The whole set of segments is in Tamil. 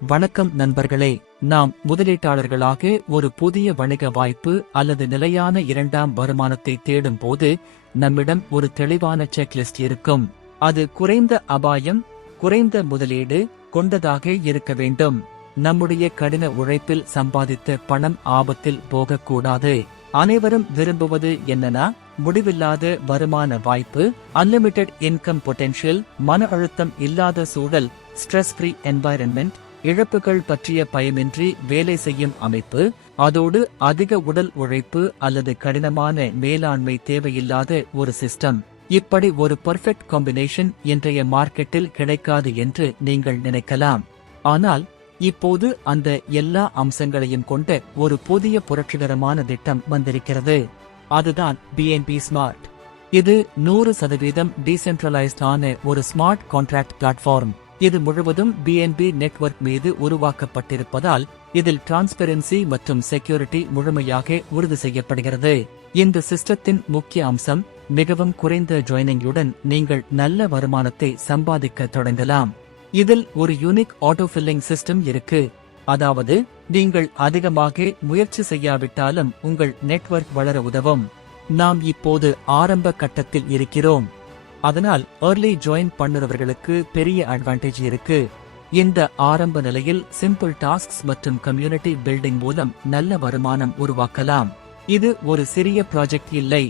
வணக்கம் நண்பர்களே. நாம் முதலீட்டாளர்களாக ஒரு புதிய வணிக வாய்ப்பு அல்லது நிலையான இரண்டாம் வருமானத்தை தேடும் போது நம்மிடம் ஒரு தெளிவான செக்லிஸ்ட் இருக்கும். அது குறைந்த அபாயம், குறைந்த முதலீடு கொண்டதாக இருக்க வேண்டும். நம்முடைய கடின உழைப்பில் சம்பாதித்த பணம் ஆபத்தில் போகக்கூடாது. அனைவரும் விரும்புவது என்னன்னா, முடிவில்லாத வருமான வாய்ப்பு, அன்லிமிட்டெட் இன்கம் பொட்டென்ஷியல், மன அழுத்தம் இல்லாத சூழல், ஸ்ட்ரெஸ் ஃப்ரீ என்வாயரன்மெண்ட், இழப்புகள் பற்றிய பயமின்றி வேலை செய்யும் அமைப்பு, அதோடு அதிக உடல் உழைப்பு அல்லது கடினமான மேலாண்மை தேவையில்லாத ஒரு சிஸ்டம். இப்படி ஒரு பெர்ஃபெக்ட் காம்பினேஷன் இன்றைய மார்க்கெட்டில் கிடைக்காது என்று நீங்கள் நினைக்கலாம். ஆனால் இப்போது அந்த எல்லா அம்சங்களையும் கொண்ட ஒரு புதிய புரட்சிகரமான திட்டம் வந்திருக்கிறது. அதுதான் பிஎன்பி ஸ்மார்ட். இது 100% டீசென்ட்ரலைஸ்ட் ஆன ஒரு ஸ்மார்ட் கான்ட்ராக்ட் பிளாட்ஃபார்ம். இது முழுவதும் பிஎன்பி நெட்வொர்க் மீது உருவாக்கப்பட்டிருப்பதால் இதில் டிரான்ஸ்பெரன்சி மற்றும் செக்யூரிட்டி முழுமையாக உறுதி செய்யப்படுகிறது. இந்த சிஸ்டத்தின் முக்கிய அம்சம், மிகவும் குறைந்த ஜாயினிங்குடன் நீங்கள் நல்ல வருமானத்தை சம்பாதிக்க தொடங்கலாம். இதில் ஒரு யூனிக் ஆட்டோஃபில்லிங் சிஸ்டம் இருக்கு. அதாவது நீங்கள் அதிகமாக முயற்சி செய்யாவிட்டாலும் உங்கள் நெட்வொர்க் வளர உதவும். நாம் இப்போது ஆரம்ப கட்டத்தில் இருக்கிறோம். அதனால் ஏர்லி ஜாயின் பண்ணுறவர்களுக்கு பெரிய அட்வான்டேஜ் இருக்கு. இந்த ஆரம்ப நிலையில் சிம்பிள் டாஸ்க்ஸ் மற்றும் கம்யூனிட்டி பில்டிங் மூலம் நல்ல வருமானம் உருவாக்கலாம். இது ஒரு சிறிய ப்ராஜெக்ட் இல்லை.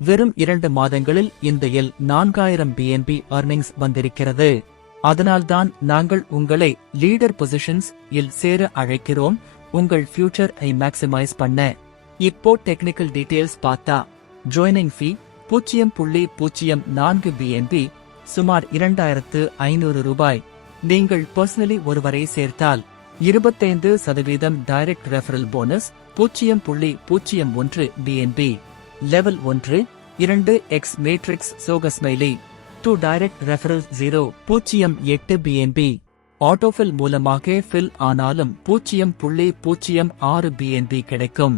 வெறும் 2 மாதங்களில் இந்த 4000 பிஎன்பி earnings வந்திருக்கிறது. அதனால்தான் நாங்கள் உங்களை லீடர் பொசிஷன்ஸ் இல் சேர அழைக்கிறோம், உங்கள் ஃபியூச்சர் ஐ மேக்ஸிமைஸ் பண்ண. இப்போ டெக்னிக்கல் டீடைல்ஸ் பார்த்தா, ஜாயினிங் ஃபீ 0.04 பிஎன்பி, சுமார் 2500 ரூபாய். நீங்கள் பர்சனலி ஒருவரை சேர்த்தால் 25% direct referral bonus 0.01 BNB. Level 1, 2x matrix சோகஸ்மைலி 2 டைரக்ட் ரெஃபரல் 0.08 பிஎன்பி. ஆட்டோஃபில் மூலமாக ஃபில் ஆனாலும் 0.06 பிஎன்பி கிடைக்கும்.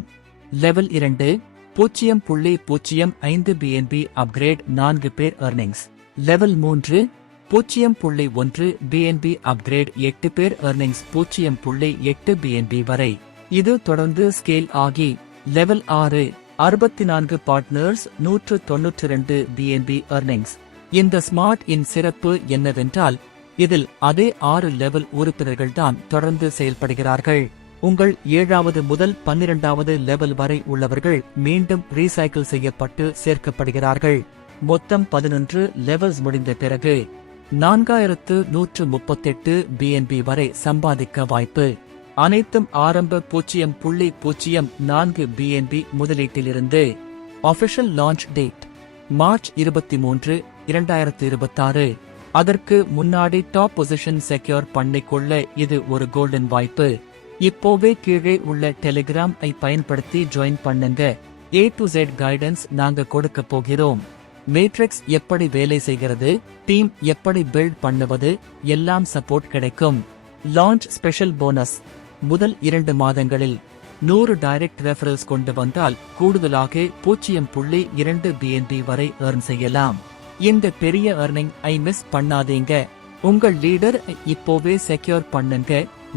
லெவல் 2, 0.05 பிஎன்பி அப்கிரேட் 4 பேர் earnings. லெவல் 3, 0.1 பிஎன்பி அப்கிரேட் 8 பேர் earnings 0.8 பிஎன்பி வரை. இது தொடர்ந்து ஸ்கேல் ஆகி லெவல் 6, 64 பார்ட்னர்ஸ் 192 பிஎன்பி earnings. இந்த ஸ்மார்ட் இன் சிறப்பு என்னவென்றால், இதில் அதே 6 லெவல் உறுப்பினர்கள்தான் தொடர்ந்து செயல்படுகிறார்கள். உங்கள் 7வது முதல் 12வது லெவல் வரை உள்ளவர்கள் மீண்டும் ரீசைக்கிள் செய்யப்பட்டு சேர்க்கப்படுகிறார்கள். மொத்தம் 11 லெவல்ஸ் முடிந்த பிறகு 4138 பிஎன்பி வரை சம்பாதிக்க வாய்ப்பு. அனைத்தும் ஆரம்ப 0.04 பிஎன்பி முதலீட்டிலிருந்து. Official launch date March 23, 2026. அதற்கு முன்னாடி டாப் பொசிஷன் செக்யூர் பண்ணிக்கொள்ள இது ஒரு கோல்டன் வாய்ப்பு. இப்போவே கீழே உள்ள டெலிகிராம் ஐ பயன்படுத்தி ஜாயின் பண்ணுங்க. A to Z கைடன்ஸ் நாங்க கொடுக்க போகிறோம். மேட்ரிக்ஸ் எப்படி வேலை செய்கிறது, டீம் எப்படி பில்ட் பண்ணுவது, எல்லாம் சப்போர்ட் கிடைக்கும். லான்ச் ஸ்பெஷல் போனஸ், முதல் 2 மாதங்களில் 100 டைரக்ட் ரெஃபரல்ஸ் கொண்டு வந்தால் கூடுதலாக 0.2 பிஎன்பி வரை earn செய்யலாம். இந்த பெரிய earning ஐ மிஸ் பண்ணாதீங்க. உங்கள் லீடர் இப்போவே செக்யூர் பண்ணுங்க.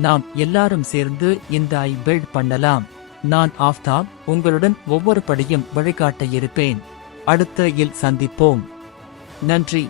நாம் எல்லாரும் சேர்ந்து இந்த ஐ பில்ட் பண்ணலாம். நான் ஆஃப்தாப், உங்களுடன் ஒவ்வொரு படியும் வழிகாட்ட இருப்பேன். அடுத்த இல் சந்திப்போம். நன்றி.